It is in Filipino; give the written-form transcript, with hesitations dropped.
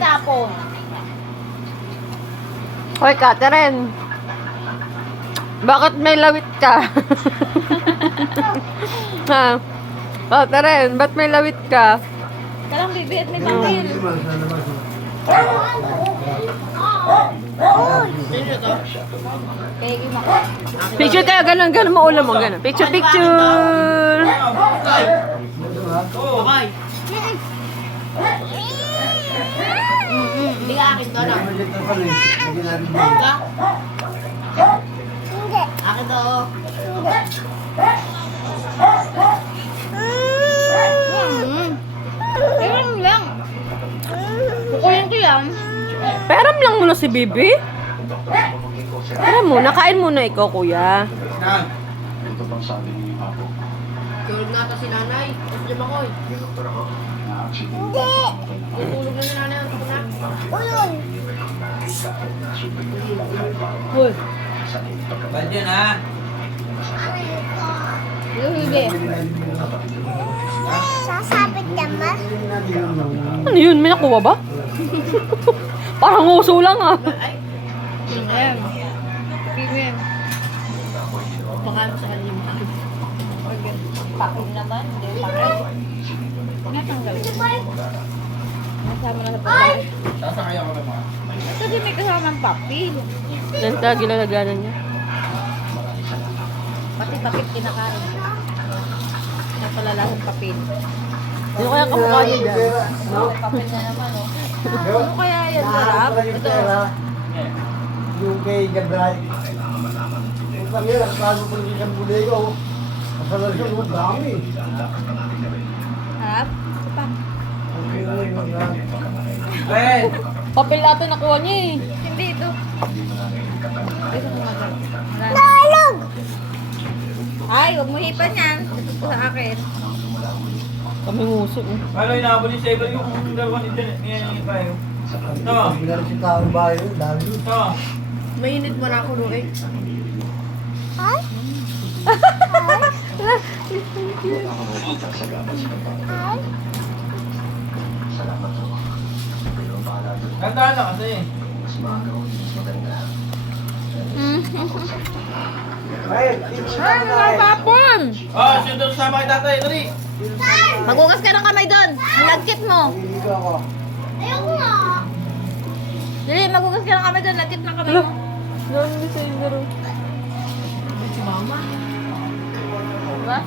tapon. Hoy, Catherine. Bakit may lawit ka? Ha? Catherine, ba't may lawit ka? Kalang bibi at may papel. Picture kayo, ganun mo ulo mo, ganun. Picture. Hindi ka akin to, no? Akin to, oh. Ewan lang. Kukunin ko yan. Peram lang muna si Bibi. Peram muna, kain muna ikaw, kuya. Tulog na ata si nanay. Tapos di ba ko eh? Hindi. Tulog na si nanay. Tapos na. Ulol. Uy. Bad yun ha. Hindi. Sasabit ka ba? Ano yun? May nakuha ba? Parang uso lang ah. Ay. Kim. Kim. Baka sa kanya yung papel naman. Hindi papel. Natanggal. Nasama na sa papel. Sasakay ako ng mga. Kasi may kasamang papel. Yan ka, ginalaganan niya. Pati papel kinakain. Napalalasang papel. Ano kaya kamukha niya dyan? Papel na naman, oh. Ano kaya yan, sarap? Ito. Yung kay Gabray. Kung kami, bago po yung isang buligo, masalar siya, ang dami. Harap? Ito pa. Ben! Papel ata nakuha niya eh. Hindi ito. Ito tumagal. Nalog! Ay, huwag mo hipan yan. Ito po sa akin. Kami nguso eh. Paano inaabot yung cycle yung dalawa ni tayo? Ito. Bilang si taong bahay, dami. Ito. Mainit mo na ako, Roy. Ay? Ay? Gandaan na kasi. Ay, Ay, napapon! Oh, siya doon sama kay tatay. Dali. Magugas ka ng kamay doon. Ang lagkit mo. Dito ako. Ayoko nga. Dili, magugas ka ng kamay doon. Lagkit ng kamay mo. Doon hindi sa indaro. Si mama. Diba?